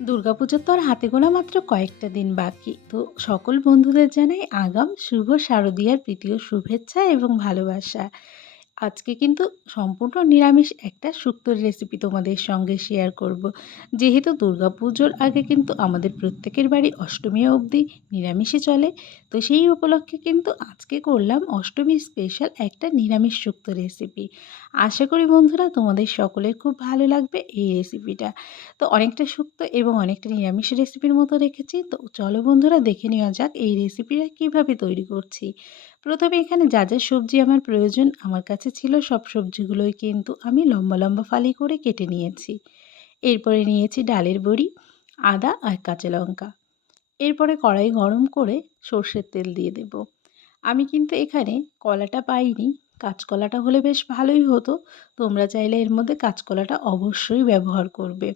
দুর্গাপুজোর তো আর হাতে গোনা মাত্র কয়েকটা দিন বাকি। তো সকল বন্ধুদের জানাই আগাম শুভ শারদীয়ার প্রীতীয় শুভেচ্ছা এবং ভালোবাসা। আজকে কিন্তু সম্পূর্ণ নিরামিষ একটা শুক্তোর রেসিপি তোমাদের সঙ্গে শেয়ার করব। যেহেতু দুর্গাপুজোর আগে কিন্তু আমাদের প্রত্যেকের বাড়ি অষ্টমী অবধি নিরামিষে চলে, তো সেই উপলক্ষে কিন্তু আজকে করলাম অষ্টমীর স্পেশাল একটা নিরামিষ শুক্তো রেসিপি আশা করি বন্ধুরা তোমাদের সকলের খুব ভালো লাগবে এই রেসিপিটা তো অনেকটা শুক্তো এবং অনেকটা নিরামিষ রেসিপির মতো রেখেছি, তো চলো বন্ধুরা দেখে নেওয়া যাক এই রেসিপিটা কীভাবে তৈরি করছি। প্রথমে এখানে যা যা সবজি আমার প্রয়োজন আমার কাছে ছিল সব সবজিগুলোই কিন্তু আমি লম্বা লম্বা ফালি করে কেটে নিয়েছি। এরপরে নিয়েছি ডালের বড়ি, আদা আর কাঁচা লঙ্কা। এরপরে কড়াই গরম করে সর্ষের তেল দিয়ে দেব। আমি কিন্তু এখানে কলাটা পাইনি, কাঁচকলাটা হলে বেশ ভালোই হতো। তোমরা চাইলে এর মধ্যে কাঁচকলাটা অবশ্যই ব্যবহার করবে।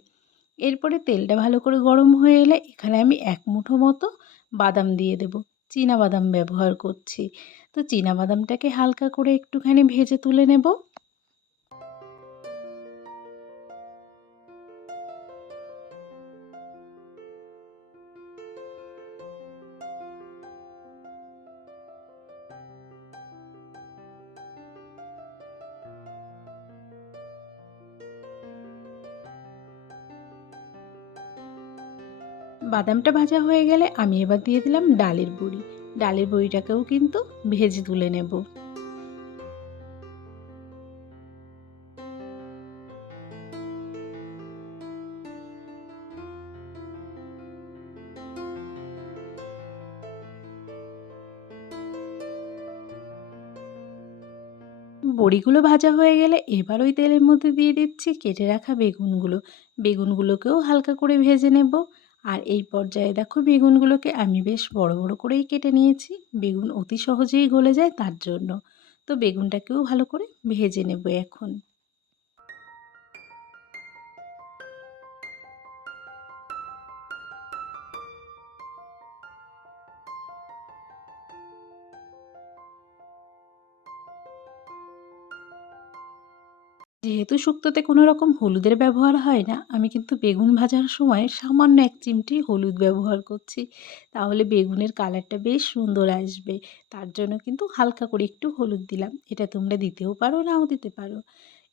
এরপরে তেলটা ভালো করে গরম হয়ে এলে এখানে আমি এক মুঠো মতো বাদাম দিয়ে দেব। বাদাম ব্যবহার করছি। তো বাদামটাকে হালকা করে একটুখানি ভেজে তুলে নেব। বাদামটা ভাজা হয়ে গেলে আমি এবার দিয়ে দিলাম ডালের বড়ি। ডালের বড়িটাকেও কিন্তু ভেজে তুলে নেব। বড়িগুলো ভাজা হয়ে গেলে এবার ওই তেলের মধ্যে দিয়ে দিচ্ছি কেটে রাখা বেগুনগুলো। বেগুনগুলোকেও হালকা করে ভেজে নেব। আর এই পর্যায়ে দেখো বেগুনগুলোকে আমি বেশ বড় বড় করেই কেটে নিয়েছি। বেগুন অতি সহজেই গলে যায় তার জন্য। তো বেগুনটাকেও ভালো করে ভেজে নেব এখন। যেহেতু শুক্তোতে কোনো রকম হলুদের ব্যবহার হয় না, আমি কিন্তু বেগুন ভাজার সময় সামান্য এক চিমটি হলুদ ব্যবহার করছি। তাহলে বেগুনের কালারটা বেশ সুন্দর আসবে। তার জন্য কিন্তু হালকা করে একটু হলুদ দিলাম। এটা তোমরা দিতেও পারো, নাও দিতে পারো।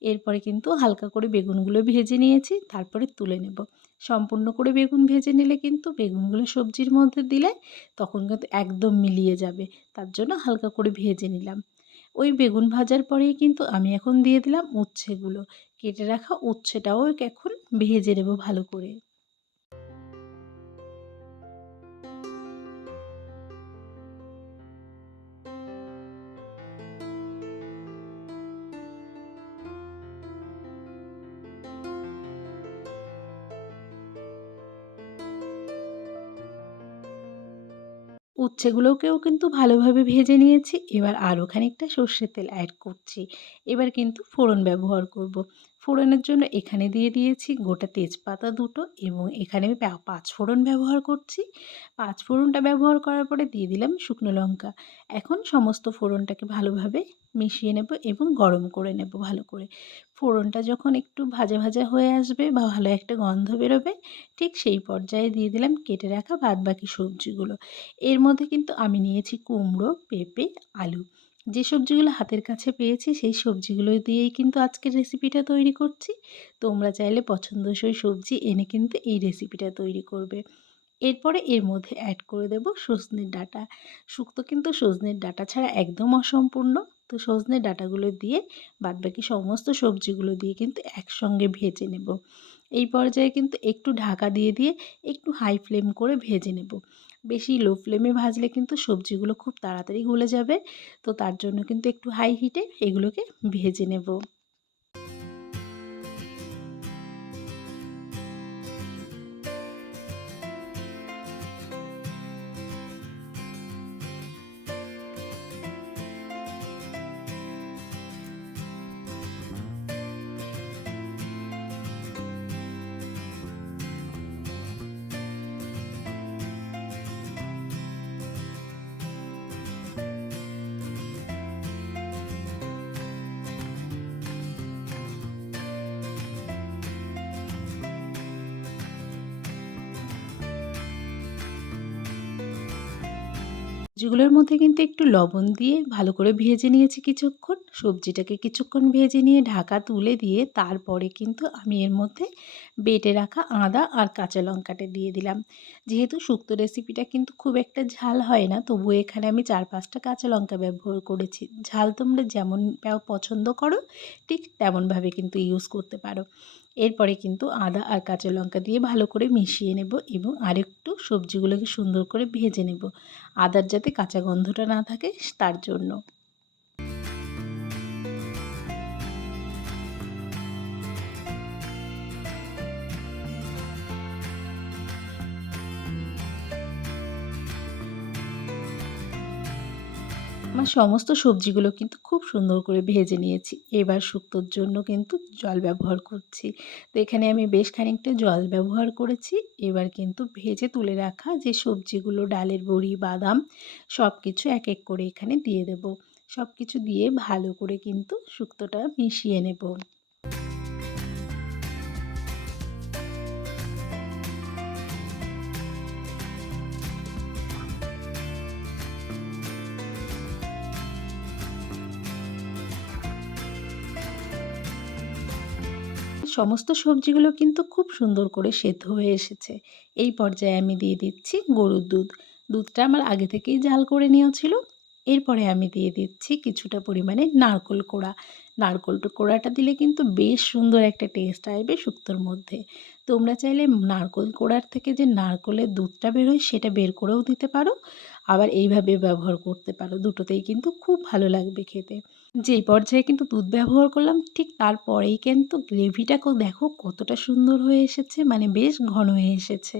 এরপরে কিন্তু হালকা করে বেগুনগুলো ভেজে নিয়েছি, তারপরে তুলে নেব। সম্পূর্ণ করে বেগুন ভেজে নিলে কিন্তু বেগুনগুলো সবজির মধ্যে দিলে তখন কিন্তু একদম মিলিয়ে যাবে। তার জন্য হালকা করে ভেজে নিলাম। ওই বেগুন ভাজার পরেই কিন্তু আমি এখন দিয়ে দিলাম উচ্ছেগুলো। কেটে রাখা উচ্ছেটাও এখন ভেজে নেব ভালো করে। উচ্ছেগুলোকেও কিন্তু ভালোভাবে ভেজে নিয়েছি এবার আরও খানিকটা সর্ষের তেল অ্যাড করছি এবার কিন্তু ফোড়ন ব্যবহার করব। ফোড়নের জন্য এখানে দিয়ে দিয়েছি গোটা তেজপাতা দুটো এবং এখানে আমি পাঁচ ফোড়ন ব্যবহার করছি। পাঁচ ফোড়নটা ব্যবহার করার পরে দিয়ে দিলাম শুকনো লঙ্কা। এখন সমস্ত ফোড়নটাকে ভালোভাবে মিশিয়ে নেব এবং গরম করে নেব ভালো করে। ফোড়নটা যখন একটু ভাজা ভাজা হয়ে আসবে বা ভালো একটা গন্ধ বেরোবে, ঠিক সেই পর্যায়ে দিয়ে দিলাম কেটে রাখা বাদ বাকি সবজিগুলো। এর মধ্যে কিন্তু আমি নিয়েছি কুমড়ো, পেঁপে, আলু। যে সবজিগুলো হাতের কাছে পেয়েছি, সেই সবজিগুলো দিয়েই কিন্তু আজকের রেসিপিটা তৈরি করছি। তোমরা চাইলে পছন্দসই সবজি এনে কিন্তু এই রেসিপিটা তৈরি করবে। এরপরে এর মধ্যে অ্যাড করে দেব সজনের ডাটা। শুক্তো কিন্তু সজনের ডাটা ছাড়া একদম অসম্পূর্ণ। তো সজনের ডাটাগুলো দিয়ে বাদবাকি সমস্ত সবজিগুলো দিয়ে কিন্তু একসঙ্গে ভেজে নেব। এই পর্যায়ে কিন্তু একটু ঢাকা দিয়ে দিয়ে একটু হাই ফ্লেম করে ভেজে নেব। বেশি লো ফ্লেমে ভাজলে কিন্তু সবজিগুলো খুব তাড়াতাড়ি গলে যাবে। তো তার জন্য কিন্তু একটু হাই হিটে এগুলোকে ভেজে নেব। সবজিগুলোর মধ্যে কিন্তু একটু লবণ দিয়ে ভালো করে ভেজে নিয়েছি কিছুক্ষণ। সবজিটাকে কিছুক্ষণ ভেজে নিয়ে ঢাকা তুলে দিয়ে তারপরে কিন্তু আমি এর মধ্যে বেটে রাখা আদা আর কাঁচা লঙ্কাটা দিয়ে দিলাম। যেহেতু শুক্তো রেসিপিটা কিন্তু খুব একটা ঝাল হয় না তবু এখানে আমি চার পাঁচটা কাঁচা লঙ্কা ব্যবহার করেছি। ঝাল তোমরা যেমন পছন্দ করো, ঠিক তেমনভাবে কিন্তু ইউজ করতে পারো। এরপরে কিন্তু আদা আর কাঁচা লঙ্কা দিয়ে ভালো করে মিশিয়ে নেব এবং আরেকটু সবজিগুলোকে সুন্দর করে ভেজে নেব। আদার যাতে কাঁচা গন্ধটা না থাকে, তার জন্য। সমস্ত সবজিগুলো কিন্তু খুব সুন্দর করে ভেজে নিয়েছি। এবার শুক্তোর জন্য কিন্তু জল ব্যবহার করছি। তো এখানে আমি বেশ খানিকটা জল ব্যবহার করেছি। এবার কিন্তু ভেজে তুলে রাখা যে সবজিগুলো, ডালের বড়ি, বাদাম সব কিছু এক এক করে এখানে দিয়ে দেব। সব কিছু দিয়ে ভালো করে কিন্তু শুক্তোটা মিশিয়ে নেব। সমস্ত সবজিগুলো কিন্তু খুব সুন্দর করে সেদ্ধ হয়ে এসেছে। এই পর্যায়ে আমি দিয়ে দিচ্ছি গরুর দুধ। দুধটা আমার আগে থেকেই জাল করে নেওয়া ছিল। এরপরে আমি দিয়ে দিচ্ছি কিছুটা পরিমাণে নারকোল কোড়া। নারকোল কোড়াটা দিলে কিন্তু বেশ সুন্দর একটা টেস্ট আসবে শুক্তোর মধ্যে। তোমরা চাইলে নারকোল কোড়ার থেকে যে নারকোলের দুধটা বেরোয় সেটা বের করেও দিতে পারো। আবার এইভাবে ব্যবহার করতে পারো। দুটোতেই কিন্তু খুব ভালো লাগবে খেতে। যেই পর্যায়ে কিন্তু দুধ ব্যবহার করলাম, ঠিক তারপরেই কিন্তু গ্রেভিটাকেও দেখো কতটা সুন্দর হয়ে এসেছে মানে বেশ ঘন হয়ে এসেছে।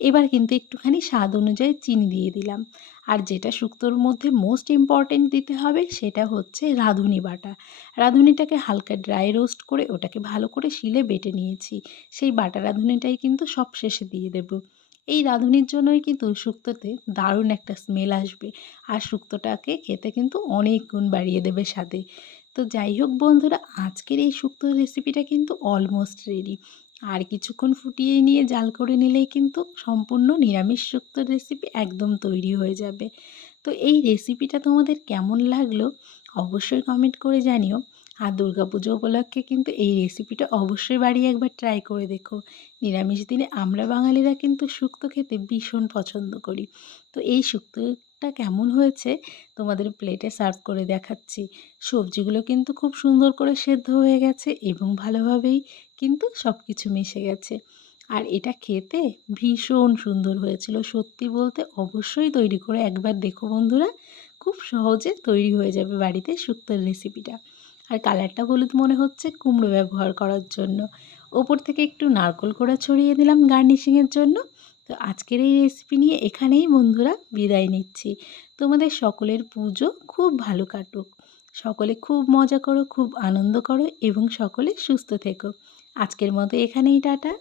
এবার কিন্তু একটুখানি স্বাদ অনুযায়ী চিনি দিয়ে দিলাম। আর যেটা শুক্তোর মধ্যে মোস্ট ইম্পর্টেন্ট দিতে হবে, সেটা হচ্ছে রাঁধুনি বাটা। রাঁধুনিটাকে হালকা ড্রাই রোস্ট করে ওটাকে ভালো করে শিলে বেটে নিয়েছি। সেই বাটা রাঁধুনিটাই কিন্তু সব শেষে দিয়ে দেবো। এই রাঁধুনির জন্যই কিন্তু শুক্তোতে দারুণ একটা স্মেল আসবে। আর শুক্তোটাকে খেতে কিন্তু অনেক গুণ বাড়িয়ে দেবে স্বাদে। তো যাই হোক বন্ধুরা, আজকের এই শুক্তো রেসিপিটা কিন্তু অলমোস্ট রেডি আর কিছুক্ষণ ফুটিয়ে নিয়ে জাল করে নিলেই কিন্তু সম্পূর্ণ নিরামিষ শুক্তোর রেসিপি একদম তৈরি হয়ে যাবে। তো এই রেসিপিটা তোমাদের কেমন লাগল অবশ্যই কমেন্ট করে জানিও। আর পুজো উপলক্ষে কিন্তু এই রেসিপিটা অবশ্যই বাড়ি একবার ট্রাই করে দেখো। নিরামিষ দিনে আমরা বাঙালিরা কিন্তু শুক্তো খেতে ভীষণ পছন্দ করি। তো এই শুক্তোটা কেমন হয়েছে তোমাদের প্লেটে সার্ভ করে দেখাচ্ছি। সবজিগুলো কিন্তু খুব সুন্দর করে সেদ্ধ হয়ে গেছে এবং ভালোভাবেই কিন্তু সব কিছু মিশে গেছে। আর এটা খেতে ভীষণ সুন্দর হয়েছিল। সত্যি বলতে অবশ্যই তৈরি করে একবার দেখো বন্ধুরা। খুব সহজে তৈরি হয়ে যাবে বাড়িতে শুক্তোর রেসিপিটা আর কালারটা হলুদ মনে হচ্ছে কুমড়ো ব্যবহার করার জন্য। ওপর থেকে একটু নারকোল কোড়া ছড়িয়ে দিলাম গার্নিশিংয়ের জন্য। তো আজকের এই রেসিপি নিয়ে এখানেই বন্ধুরা বিদায় নিচ্ছি। তোমাদের সকলের পুজো খুব ভালো কাটুক। সকলে খুব মজা করো, খুব আনন্দ করো এবং সকলে সুস্থ থেকো। আজকের মতো এখানেই টাটা।